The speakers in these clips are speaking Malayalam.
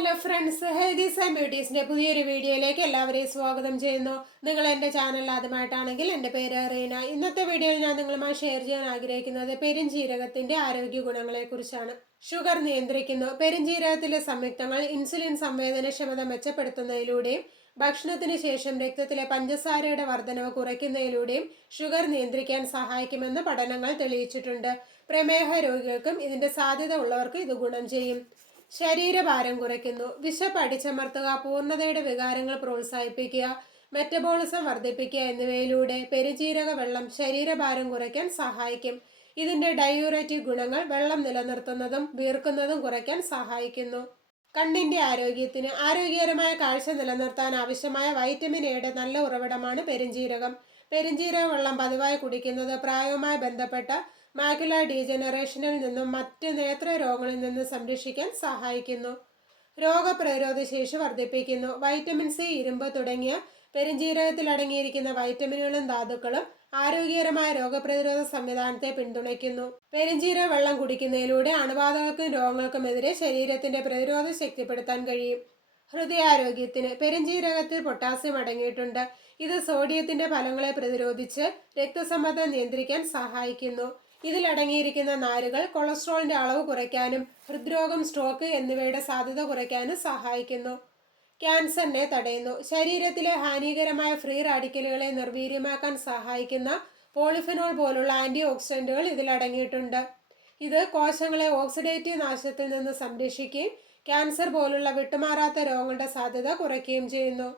ഹലോ ഫ്രണ്ട്സ് ഹെൽദീസ് ആൻഡ് ബ്യൂട്ടീസിന്റെ പുതിയൊരു വീഡിയോയിലേക്ക് എല്ലാവരെയും സ്വാഗതം ചെയ്യുന്നു. നിങ്ങൾ എന്റെ ചാനൽ ആദ്യമായിട്ടാണെങ്കിൽ എന്റെ പേര് റീന. ഇന്നത്തെ വീഡിയോയിൽ ഞാൻ നിങ്ങളുമായി ഷെയർ ചെയ്യാൻ ആഗ്രഹിക്കുന്നത് പെരുംജീരകത്തിന്റെ ആരോഗ്യ ഗുണങ്ങളെക്കുറിച്ചാണ്. ഷുഗർ നിയന്ത്രിക്കുന്നു. പെരുംജീരകത്തിലെ സംയുക്തങ്ങൾ ഇൻസുലിൻ സംവേദനക്ഷമത മെച്ചപ്പെടുത്തുന്നതിലൂടെയും ഭക്ഷണത്തിന് ശേഷം രക്തത്തിലെ പഞ്ചസാരയുടെ വർധനവ് കുറയ്ക്കുന്നതിലൂടെയും ഷുഗർ നിയന്ത്രിക്കാൻ സഹായിക്കുമെന്ന് പഠനങ്ങൾ തെളിയിച്ചിട്ടുണ്ട്. പ്രമേഹ രോഗികൾക്കും ഇതിന്റെ സാധ്യത ഉള്ളവർക്കും ഇത് ഗുണം ചെയ്യും. ശരീരഭാരം കുറയ്ക്കുന്നു. വിശപ്പ് അടിച്ചമർത്തുക പൂർണതയുടെ വികാരങ്ങൾ പ്രോത്സാഹിപ്പിക്കുക മെറ്റബോളിസം വർദ്ധിപ്പിക്കുക എന്നിവയിലൂടെ പെരുജീരക വെള്ളം ശരീരഭാരം കുറയ്ക്കാൻ സഹായിക്കും. ഇതിന്റെ ഡയൂറേറ്റീവ് ഗുണങ്ങൾ വെള്ളം നിലനിർത്തുന്നതും വീർക്കുന്നതും കുറയ്ക്കാൻ സഹായിക്കുന്നു. കണ്ണിന്റെ ആരോഗ്യത്തിന് ആരോഗ്യകരമായ കാഴ്ച നിലനിർത്താൻ ആവശ്യമായ വൈറ്റമിൻ എയുടെ നല്ല ഉറവിടമാണ് പെരുംജീരകം. പെരുംജീരക വെള്ളം പതിവായി കുടിക്കുന്നത് പ്രായവുമായി ബന്ധപ്പെട്ട മാക്കുല ഡീജനറേഷനിൽ നിന്നും മറ്റ് നേത്രരോഗങ്ങളിൽ നിന്നും സംരക്ഷിക്കാൻ സഹായിക്കുന്നു. രോഗപ്രതിരോധ ശേഷി വർദ്ധിപ്പിക്കുന്നു. വൈറ്റമിൻ സി ഇരുമ്പ് തുടങ്ങിയ പെരുംജീരകത്തിൽ അടങ്ങിയിരിക്കുന്ന വൈറ്റമിനുകളും ധാതുക്കളും ആരോഗ്യകരമായ രോഗപ്രതിരോധ സംവിധാനത്തെ പിന്തുണയ്ക്കുന്നു. പെരുംജീരക വെള്ളം കുടിക്കുന്നതിലൂടെ അണുബാധകൾക്കും രോഗങ്ങൾക്കുമെതിരെ ശരീരത്തിന്റെ പ്രതിരോധ ശക്തിപ്പെടുത്താൻ കഴിയും. ഹൃദയാരോഗ്യത്തിന് പെരുംജീരകത്തിൽ പൊട്ടാസ്യം അടങ്ങിയിട്ടുണ്ട്. ഇത് സോഡിയത്തിന്റെ ഫലങ്ങളെ പ്രതിരോധിച്ച് രക്തസമ്മർദ്ദം നിയന്ത്രിക്കാൻ സഹായിക്കുന്നു. ഇതിൽ അടങ്ങിയിരിക്കുന്ന നാരുകൾ കൊളസ്ട്രോളിന്റെ അളവ് കുറയ്ക്കാനും ഹൃദ്രോഗം സ്ട്രോക്ക് എന്നിവയുടെ സാധ്യത കുറയ്ക്കാനും സഹായിക്കുന്നു. ക്യാൻസറിനെ തടയുന്നു. ശരീരത്തിലെ ഹാനികരമായ ഫ്രീ റാഡിക്കലുകളെ നിർവീര്യമാക്കാൻ സഹായിക്കുന്ന പോളിഫിനോൾ പോലുള്ള ആന്റി ഓക്സിഡന്റുകൾ ഇതിൽ അടങ്ങിയിട്ടുണ്ട് ഇത് കോശങ്ങളെ ഓക്സിഡേറ്റീവ് നാശത്തിൽ നിന്ന് സംരക്ഷിക്കുകയും ക്യാൻസർ പോലുള്ള വിട്ടുമാറാത്ത രോഗങ്ങളുടെ സാധ്യത കുറയ്ക്കുകയും ചെയ്യുന്നു.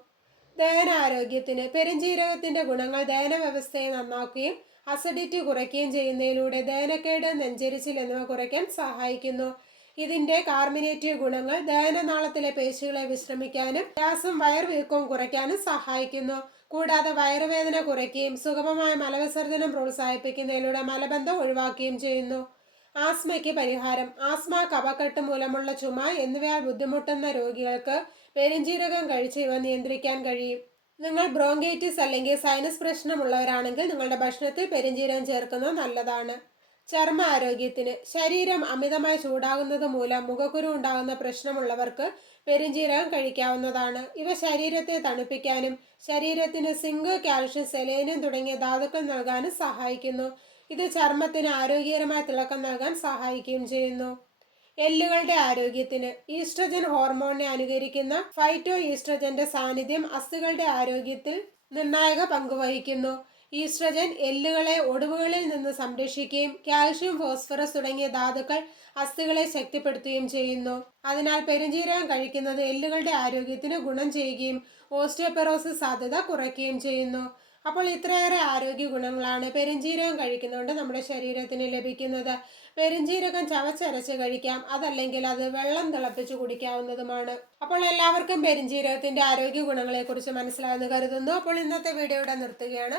ദഹനാരോഗ്യത്തിന് പെരുംജീരകത്തിന്റെ ഗുണങ്ങൾ ദഹന വ്യവസ്ഥയെ നന്നാക്കുകയും അസിഡിറ്റി കുറയ്ക്കുകയും ചെയ്യുന്നതിലൂടെ ദഹനക്കേട് നെഞ്ചരിച്ചിൽ എന്നിവ കുറയ്ക്കാൻ സഹായിക്കുന്നു. ഇതിന്റെ കാർമിനേറ്റീവ് ഗുണങ്ങൾ ദഹനനാളത്തിലെ പേശികളെ വിശ്രമിക്കാനും ഗ്യാസും വയർവീക്കവും കുറയ്ക്കാനും സഹായിക്കുന്നു. കൂടാതെ വയറുവേദന കുറയ്ക്കുകയും സുഗമമായ മലവിസർജനം പ്രോത്സാഹിപ്പിക്കുന്നതിലൂടെ മലബന്ധം ഒഴിവാക്കുകയും ചെയ്യുന്നു. ആസ്മയ്ക്ക് പരിഹാരം. ആസ്മ കഫക്കെട്ട് മൂലമുള്ള ചുമ എന്നിവയാൽ ബുദ്ധിമുട്ടുന്ന രോഗികൾക്ക് പെരിഞ്ചീരകം കഴിച്ച് ഇവ നിയന്ത്രിക്കാൻ കഴിയും. നിങ്ങൾ ബ്രോങ്കൈറ്റിസ് അല്ലെങ്കിൽ സൈനസ് പ്രശ്നമുള്ളവരാണെങ്കിൽ നിങ്ങളുടെ ഭക്ഷണത്തിൽ പെരിഞ്ചീരകം ചേർക്കുന്നത് നല്ലതാണ്. ചർമ്മ ആരോഗ്യത്തിന്. ശരീരം അമിതമായി ചൂടാകുന്നത് മൂലം മുഖക്കുരു ഉണ്ടാകുന്ന പ്രശ്നമുള്ളവർക്ക് പെരിഞ്ചീരകം കഴിക്കാവുന്നതാണ്. ഇവ ശരീരത്തെ തണുപ്പിക്കാനും ശരീരത്തിന് സിങ്ക് കാൽഷ്യം സെലേനിയം തുടങ്ങിയ ധാതുക്കൾ നൽകാനും സഹായിക്കുന്നു. ഇത് ചർമ്മത്തിന് ആരോഗ്യകരമായ തിളക്കം നൽകാൻ സഹായിക്കുകയും ചെയ്യുന്നു. എല്ലുകളുടെ ആരോഗ്യത്തിന് ഈസ്ട്രജൻ ഹോർമോണിനെ അനുകരിക്കുന്ന ഫൈറ്റോ ഈസ്ട്രജന്റെ സാന്നിധ്യം അസ്ഥികളുടെ ആരോഗ്യത്തിൽ നിർണായക പങ്കുവഹിക്കുന്നു ഈസ്ട്രജൻ എല്ലുകളെ ഒടുവുകളിൽ നിന്ന് സംരക്ഷിക്കുകയും കാൽഷ്യം ഫോസ്ഫറസ് തുടങ്ങിയ ധാതുക്കൾ അസ്ഥികളെ ശക്തിപ്പെടുത്തുകയും ചെയ്യുന്നു. അതിനാൽ പെരുംജീരകം കഴിക്കുന്നത് എല്ലുകളുടെ ആരോഗ്യത്തിന് ഗുണം ചെയ്യുകയും ഓസ്റ്റിയോപെറോസിസ് സാധ്യത കുറയ്ക്കുകയും ചെയ്യുന്നു. അപ്പോൾ ഇത്രയേറെ ആരോഗ്യ ഗുണങ്ങളാണ് പെരുംജീരകം കഴിക്കുന്നതുകൊണ്ട് നമ്മുടെ ശരീരത്തിന് ലഭിക്കുന്നത്. പെരുംജീരകം ചവച്ചരച്ച് കഴിക്കാം. അതല്ലെങ്കിൽ അത് വെള്ളം തിളപ്പിച്ച് കുടിക്കാവുന്നതുമാണ്. അപ്പോൾ എല്ലാവർക്കും പെരുംജീരകത്തിന്റെ ആരോഗ്യ ഗുണങ്ങളെക്കുറിച്ച് മനസ്സിലായെന്ന് കരുതുന്നു. അപ്പോൾ ഇന്നത്തെ വീഡിയോ ഇവിടെ നിർത്തുകയാണ്.